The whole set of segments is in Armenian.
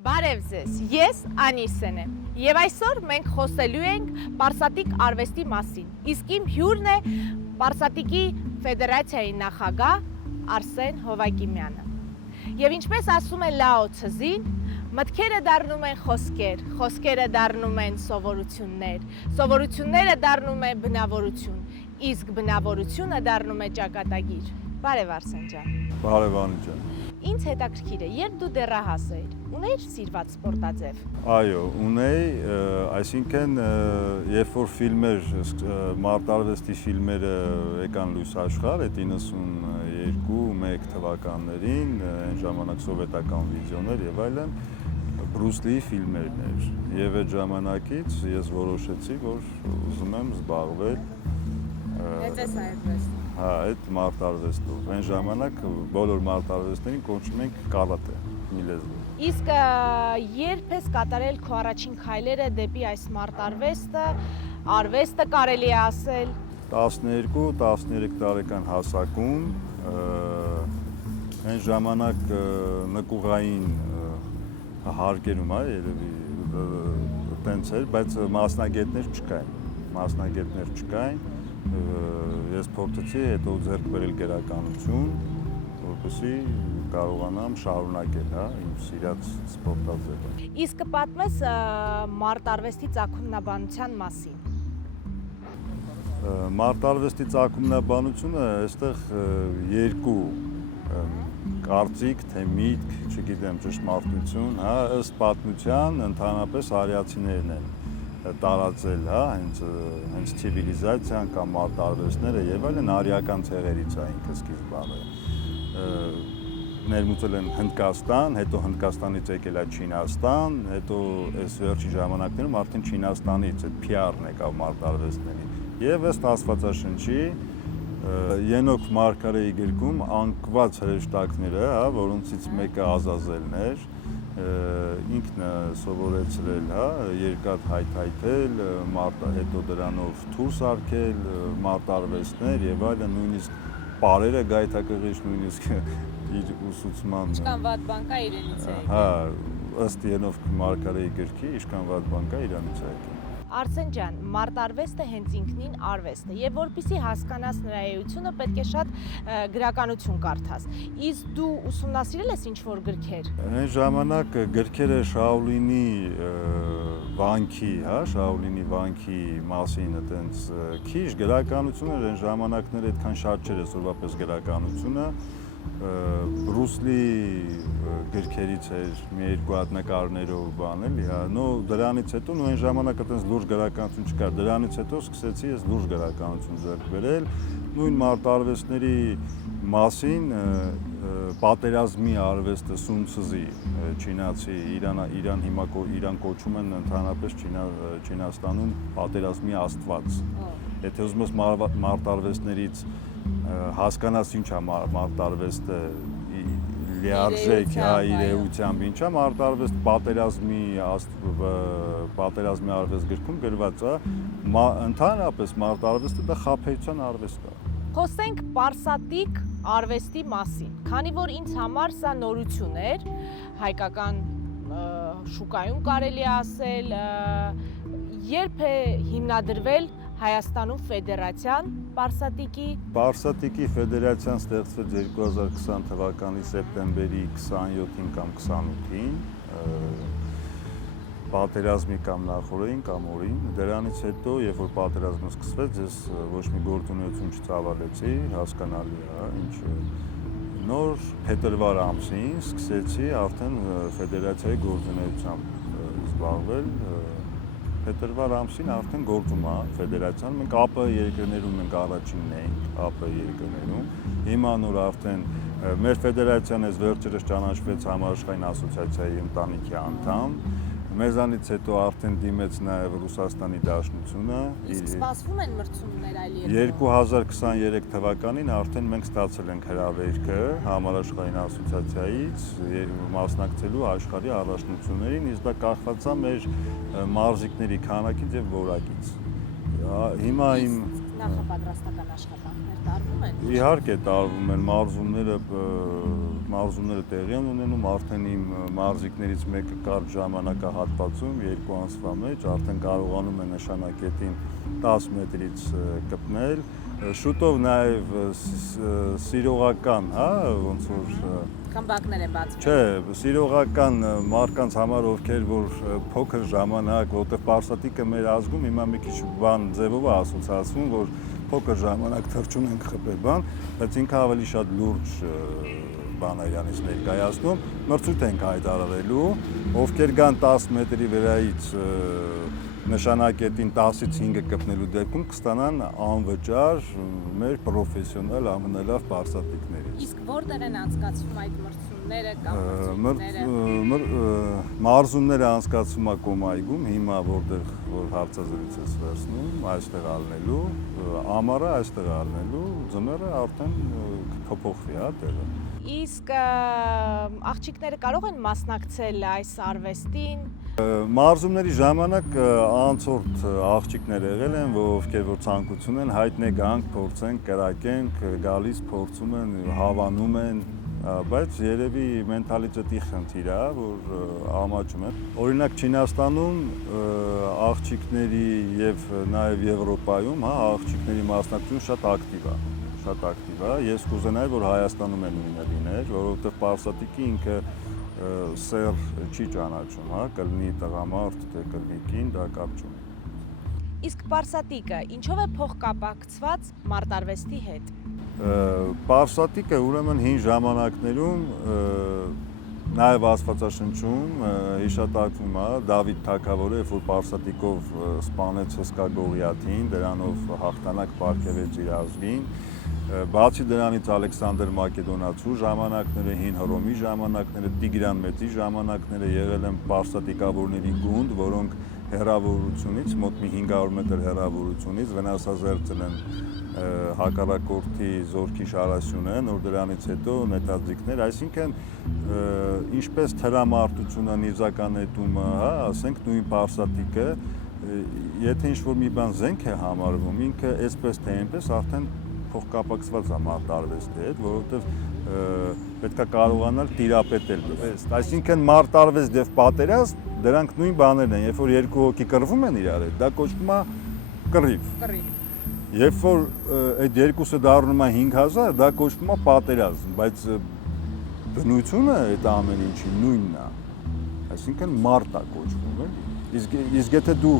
Բարև ձեզ։ Ես Անիսեն եմ։ Եվ այսօր մենք խոսելու ենք Պարսատիկ արվեստի մասին։ Իսկ իմ հյուրն է Պարսատիկի Ֆեդերացիայի նախագահ Արսեն Հովակիմյանը։ Եվ ինչպես ասում է Լաո Ցզին, մտքերը դառնում են խոսքեր, խոսքերը դառնում են սովորություններ, սովորությունները դառնում են բնավորություն, իսկ բնավորությունը դառնում է ճակատագիր։ Բարև Արսեն ջան։ Բարևանի ջան։ Ինձ հետաքրքիր է, երբ դու դեռահաս էիր, ունեիր սիրված սպորտաձև։ Այո, ունեի, այսինքն երբ որ ֆիլմեր մարտարվեստի ֆիլմերը եկան լույս աշխարհ, այդ 92-1 թվականներին, այն ժամանակ սովետական վիդեոներ եւ այլն, Բրուս Լիի ֆիլմերն էր։ Եվ այդ ժամանակից ես որոշեցի, որ ուզում եմ զբաղվել ը, Հետես այդպես։ հա, այդ մարտարվեստով։ Այն ժամանակ բոլոր մարտարվեստներին կոչում ենք կարատե, մի լեզվով։ Իսկ երբ ես կատարել քո առաջին քայլերը դեպի այս մարտարվեստը, արվեստը կարելի է ասել, 12-13 տարեկան հասակում այն ժամանակ նկուղային հարկերում է երևի տենց էր, բայց մասնագետներ չկային։ Մասնագետներ չկային։ Ես փորձեցի հետո ձեռք բերել գերականություն, որպեսզի կարողանամ շարունակել, հա, իմ սիրած սպորտաձևը։ իսկ կպատմես ա, մարտարվեստի ցակումնաբանության մասին։ Մարտարվեստի ցակումնաբանությունը այստեղ երկու կարծիք, թե միտք, չգիտեմ, ճշմարտություն, հա, ըստ պատմության ընդհանրապես արիացիներն են ը, տարածել, հա, հենց հենց ցիվիլիզացիան կամ մարտարվեստները եւ այլն արիական ցեղերից է ինքը սկիզբանը։ Ը, Ներմուծել են Հնդկաստան, հետո Հնդկաստանից եկել է Չինաստան, հետո այս վերջի ժամանակներում արդեն Չինաստանից այդ PR-ն եկավ մարտարվեստների։ Եվ ըստ Աստվածաշնչի Ենոք Մարգարեի գրքում անկված հրեշտակները, հա, որոնցից մեկը Ազազելն էր, ը, ինքն է սովորեցրել, հա, երկաթ հայթայթել, մարտա հետո դրանով թուրս արկել, ը, մարտարվեստներ եւ այլն, նույնիսկ բարերը գայթակղիչ նույնիսկ իր ուսուցման Ինչքան վատ բան կա իրենից է։ Հա, ըստ Ենով Մարգարեի գրքի իշքան վատ բան կա իրանից է եկել։ Արսեն ջան, մարտարվեստը հենց ինքնին արվեստ է եւ որpիսի հասկանաս նրա էությունը պետք է շատ գրականություն կարդաս։ Իսկ դու ուսումնասիրել ես ինչ որ գրքեր։ Այն ժամանակ գրքերը Շաոլինի ը, վանքի, հա, Շաոլինի վանքի մասին այտենց քիչ գրականություն էր այն ժամանակները այդքան շատ չէր այսօրվա պես գրականությունը Բրուսլի գրքերից էր մի երկու հատ նկարներով բան էլի, հա, նո դրանից հետո նո այն ժամանակ այտենց լուրջ գրականություն չկար, դրանից հետո սկսեցի ես լուրջ գրականություն ձեռք բերել, նույն մարտարվեստների մասին պատերազմի արվեստը Սունցզի չինացի Իրան Իրան հիմա Իրան կոչում են ընդհանրապես Չինա Չինաստանում պատերազմի աստված։ Եթե ուզում ես մար- մարտարվեստներից ը, հասկանաս ինչ է մար- մարտարվեստը լիարժեք, հա, Իրեությամբ, ինչա մարտարվեստ պատերազմի պատերազմի արվեստ գրքում գրված է ընդհանրապես մարտարվեստը դա խափեության արվեստ է։ Խոսենք Պարսատիկ արվեստի մասին, քանի որ ինձ համար սա նորություն էր, հայկական շուկայում կարելի ասել, երբ է հիմնադրվել Հայաստանում ֆեդերացիան Պարսատիկի Բարսատիկի ֆեդերացիան ստեղծվեց 2020 թվականի սեպտեմբերի 27-ին կամ 28-ին պատերազմի կամ նախորդին կամ օրին դրանից հետո երբ որ պատերազմը սկսվեց ես ոչ մի գործունեություն չծավալեցի հասկանալի է ինչ նոր փետրվար ամսին սկսեցի արդեն ֆեդերացիայի գործունեությամբ զբաղվել փետրվար ամսին արդեն գործում է ֆեդերացիան մենք ԱՊ երկրներում ենք առաջինն ենք ԱՊ երկրներում հիմա նոր արդեն մեր ֆեդերացիան այս վերջերս ճանաչվեց համաշխարհային ասոցիացիայի ընտանիքի անդամ մեզանից հետո արդեն դիմեց նաև Ռուսաստանի Դաշնությունը իսկ սպասվում են մրցումներ այլ 2023 թվականին արդեն մենք ստացել ենք հրավերքը համարաշխարհային ասոցիացիայից մասնակցելու աշխարհի առաջնություններին, իսկ դա կախված է մեր մարզիկների քանակից եւ որակից։ Հիմա իմ նախապատրաստական աշխատանքներ տարվում են։ Իհարկե տարվում են մարզումները մարզումները տեղի են ունենում արդեն իմ մարզիկներից մեկը կար ժամանակահատվածում երկու ամսվա մեջ արդեն կարողանում է նշանակետին 10 մետրից կպնել շուտով նաև սիրողական, հա, ոնց որ ը, Խմբակներ են բացվում։ Չէ, սիրողական մարդկանց համար ովքեր որ փոքր ժամանակ, որտեղ Պարսատիկը մեր ազգում հիմա մի քիչ բան ձևով է ասոցացվում, որ փոքր ժամանակ թրջուն ենք խփել բան, բայց ինքը ավելի շատ լուրջ բան է իրանից ներկայացնում, մրցույթ ենք հայտարարելու, ովքեր կան 10 մետրի վրայից նշանակետին 10-ից 5-ը կպնելու դեպքում կստանան անվճար մեր պրոֆեսիոնալ ամենալավ պարսատիկներից։ Իսկ որտեղ են անցկացվում այդ մրցումները կամ Մր- մրցույթները։ մր- ը, մարզումները անցկացվում է Կոմայգում, հիմա որտեղ որ հարցազրույց ես վերցնում, այստեղ ալնելու, ամառը այստեղ ալնելու, ձմեռը արդեն կփոփոխվի, հա, տեղը։ Իսկ աղջիկները կարող են մասնակցել այս արվեստին։ Մարզումների ժամանակ անցորդ աղջիկներ եղել են, ովքեր որ ցանկություն են, հայտնե գանք, փորձենք, կրակենք, գալիս փորձում են, հավանում են, բայց երևի մենթալիտետի խնդիր է, որ ամաչում է։ Օրինակ Չինաստանում աղջիկների եւ նաեւ Եվրոպայում, հա, աղջիկների մասնակցությունը շատ ակտիվ է շատ ակտիվ է։ Ես կուզենայի, որ Հայաստանում էլ նույնը լիներ, որովհետեւ Պարսատիկի ինքը սեր չի ճանաչում, հա, կլինի տղամարդ, թե կլինի կին, դա կապ չունի։ Իսկ Պարսատիկը ինչով է փոխկապակցված մարտարվեստի հետ։ Պարսատիկը ուրեմն հին ժամանակներում նաև Աստվածաշնչում հիշատակվում է Դավիթ Թագավորը, երբ որ Պարսատիկով սպանեց հսկա Գողիաթին, դրանով հաղթանակ ապարգևեց իր ազգին։ Բացի դրանից Ալեքսանդր Մակեդոնացու ժամանակները, հին Հռոմի ժամանակները, Տիգրան Մեծի ժամանակները եղել են Պարսատիկավորների գունդ, որոնք հերավորությունից մոտ մի 500 մետր հերավորությունից վնասազերծել են հակառակորդի զորքի շարասյունը, նոր դրանից հետո նետաձիգներ, այսինքն ինչպես թրամարտությունը, նիզականետումը, հա, ասենք նույն Պարսատիկը, ը, եթե ինչ-որ մի բան զենք է համարվում, ինքը այսպես թե այնպես արդեն փոխկապակցված է մարտարվեստի հետ, որովհետև պետքա կարողանալ տիրապետել դրսից։ Այսինքն մարտարվեստ եւ պատերազմ դրանք նույն բաներն են, երբ որ երկու հոգի կռվում են իրար հետ, դա կոչվում է կռիվ։ Կռի։ Երբ որ այդ երկուսը դառնում է 5000, դա կոչվում է պատերազմ, բայց բնությունը այդ ամեն ինչի նույնն է։ Այսինքն մարդ է կոչվում, էլի։ Իսկ իսկ եթե դու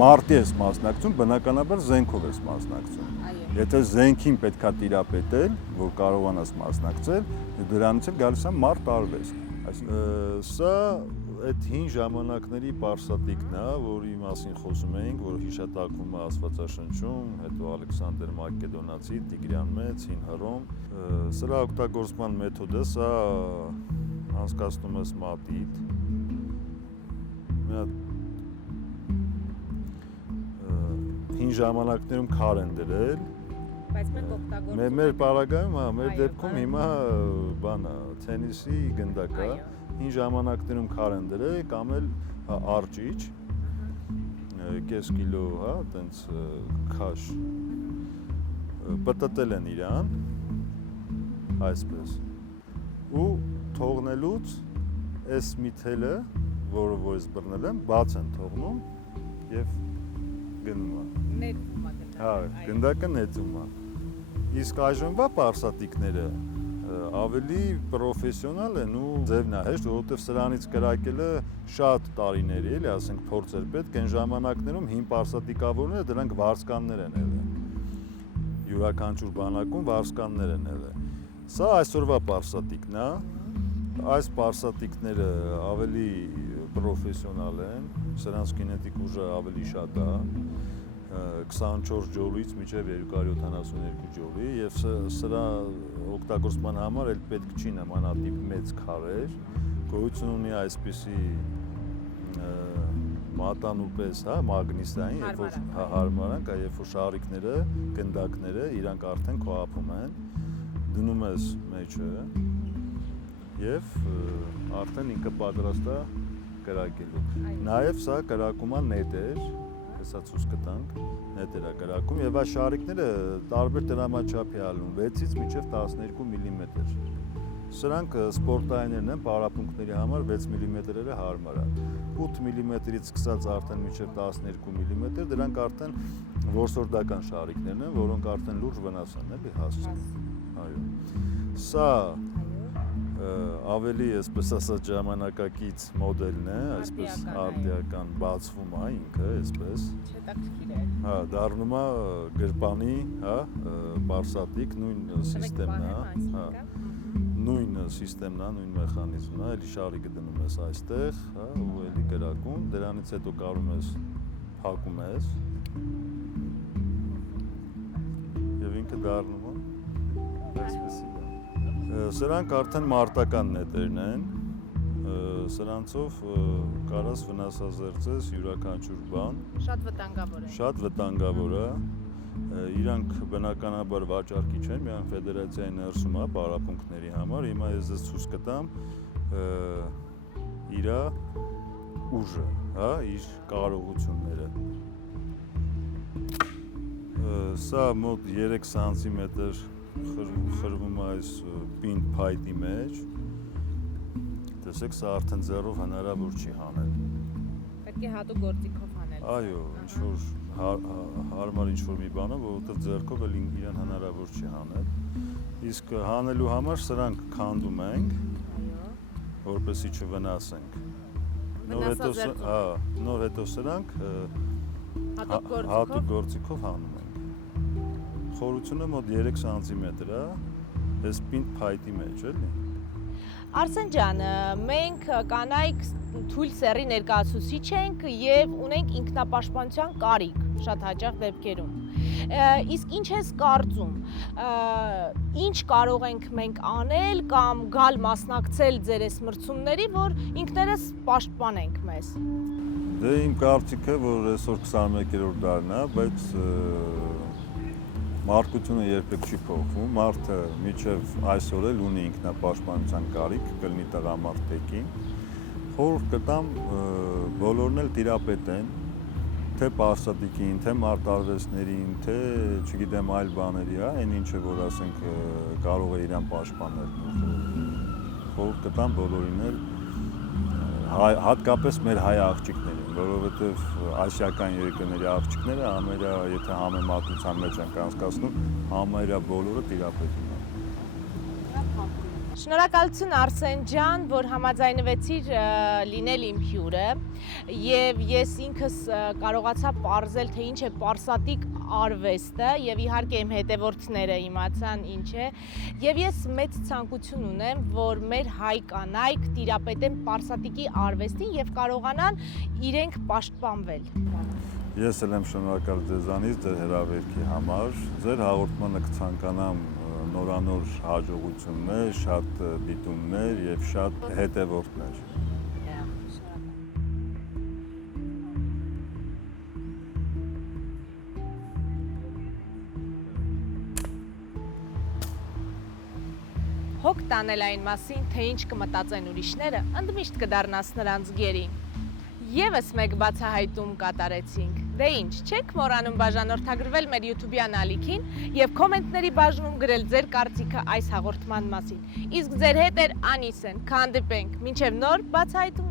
մարտի ես մասնակցում, բնականաբար զենքով ես մասնակցում։ Եթե զենքին պետքա տիրապետել, որ կարողանաս մասնակցել, դրանից էլ գալիս է մարդ արվեստ։ Այսինքն սա այդ հին ժամանակների պարսատիկն է, որի մասին խոսում էինք, որ հիշատակվում է Աստվածաշնչում, հետո Ալեքսանդր Մակեդոնացի, Տիգրան Մեծ, հին Հռոմ։ Սրա օգտագործման մեթոդը սա անցկացնում ես մատիտ։ Մի հին ժամանակներում քար են դրել, Բայց մենք օգտագործում Մեր մեր պարագայում, հա, մեր դեպքում հիմա թենիսի գնդակ է։ Այո։ Հին ժամանակներում քար են դրել, կամ էլ արջիչ, կես կիլո, հա, տենց քաշ։ Պտտել են իրան այսպես։ Ու թողնելուց այս մի թելը, որը որ ես բռնել եմ, բաց են թողնում եւ գնում է։ նետվում է Հա, գնդակը նետում է։ Իսկ այժմվա պարսատիկները ը, ավելի պրոֆեսիոնալ են ու ձևն է հեշտ, որովհետև սրանից կրակելը շատ տարիների էլի, ասենք փորձեր պետք են ժամանակներում հին պարսատիկավորները դրանք վարսկաններ են եղել։ Յուրաքանչյուր բանակում վարսկաններ են եղել։ Սա այսօրվա պարսատիկն է։ Այս պարսատիկները ավելի պրոֆեսիոնալ են, սրանց կինետիկ ուժը ավելի շատ է։ 24 ջոլից մինչև 272 ջոլի եւ սրա օգտագործման համար էլ պետք չի նմանատիպ մեծ քարեր գոյություն ունի այսպիսի ը, մատանու պես, հա, մագնիսային, երբ որ Հարմարանք, հա, այ երբ որ շարիկները, գնդակները իրանք արդեն քոապում են, դնում ես մեջը եւ արդեն ինքը պատրաստ է կրակելու։ Նաև սա կրակումա նետեր, այսպեսա ցույց կտանք նետերակրակում եւ այս շարիկները տարբեր դրամաչափի ալուն 6-ից մինչեւ 12 մմ։ Սրանք սպորտայիններն են, պարապմունքների համար 6 մմ-երը հարմար է։ 8 մմ-ից սկսած արդեն մինչև 12 մմ, դրանք արդեն որսորդական շարիկներն են, որոնք արդեն լուրջ վնաս են էլի հասցնում։ Այո։ Սա ավելի, այսպես ասած, ժամանակակից մոդելն է, այսպես Արդիական, բացվում է ինքը, այսպես։ Չտակցիր է։ Հա, դառնում է գրպանի, հա, բարսատիկ նույն սիստեմն է, հա նույն սիստեմն է, նույն մեխանիզմն է, էլի շարիկը դնում ես այստեղ, հա, ու էլի գրակում, դրանից հետո կարում ես փակում ես։ Եվ ինքը դառնում է այսպեսի է։ Ը, Սրանք արդեն մարտական նետերն են։ Սրանցով կարաս վնասազերծես յուրաքանչյուր բան, Շատ վտանգավոր է։ շատ վտանգավոր է։ Իրանք բնականաբար վաճառքի չեն, միայն ֆեդերացիայի ներսում է պարապմունքների համար։ Հիմա ես ձեզ ցույց կտամ ը, իրա ուժը, հա, իր կարողությունները։ Սա մոտ 3 սանտիմետր խրվում է այս պինդ փայտի մեջ։ Տեսեք, սա արդեն ձեռով հնարավոր չի հանել։ Պետք է հատուկ գործիքով անել։ Այո, ինչ որ հա- հա- հարմար ինչ որ մի բան է, որովհետև ձեռքով էլ իրան հնարավոր չի հանել։ Իսկ հանելու համար սրանք քանդում ենք, Այո։ որպեսզի չվնասենք։ Նոր հետո հա, նոր հետո սրանք ը, Հատուկ հա- գործիքով հանում ենք։ Խորությունը մոտ 3 սանտիմետր է, այս պինդ փայտի մեջ, էլի։ Արսեն ջան, մենք կանայք թույլ սերի ներկայացուցիչ ենք եւ ունենք ինքնապաշտպանության կարիք շատ հաճախ դեպքերում։ Իսկ ինչ ես կարծում, ինչ կարող ենք մենք անել կամ գալ մասնակցել ձեր այս մրցումների, որ ինքներս պաշտպանենք մեզ։ Դե իմ կարծիքը, որ այսօր 21-րդ դարն է, բայց ը, մարդկությունը երբեք չի փոխվում։ Մարդը միջև այսօր էլ ունի ինքնապաշտպանության կարիք, կլինի տղամարդ տեկին։ Խորհուրդ կտամ բոլորն էլ տիրապետեն թե պարսատիկին, թե մարտարվեստներին, թե չգիտեմ այլ բաների, հա, այն ինչը որ ասենք կարող է իրան պաշտպանել։ Խորհուրդ կտամ բոլորին էլ հատկապես մեր հայ աղջիկներին, որովհետև ասիական երկրների աղջիկները համարյա, եթե համեմատության մեջ ենք անցկացնում, համարյա բոլորը տիրապետում են։ Շնորհակալություն Արսեն ջան, որ համաձայնվեցիր լինել իմ հյուրը եւ ես ինքս կարողացա ողրզել թե ինչ է պարսատիկ արվեստը եւ իհարկե իմ հետևորդները իմացան ինչ է եւ ես մեծ ցանկություն ունեմ որ մեր հայ կանայք տիրապետեն պարսատիկի արվեստին եւ կարողանան իրենք պաշտպանվել Ես էլ եմ շնորհակալ ձեզանից ձեր հրավերքի համար։ Ձեր հաղորդմանը կցանկանամ նորանոր հաջողություններ, շատ դիտումներ եւ շատ հետևորդներ։ Հոգ տանել այն մասին, թե ինչ կմտածեն ուրիշները, ընդմիշտ կդառնաս նրանց գերին։ Եվս մեկ բացահայտում կատարեցինք։ Դե ինչ, չեք մոռանում բաժանորդագրվել մեր YouTube-յան ալիքին եւ կոմենտների բաժնում գրել ձեր կարծիքը այս հաղորդման մասին։ Իսկ ձեր հետ էր Անիսեն։ Կհանդիպենք։ Մինչև նոր բացահայտումներ։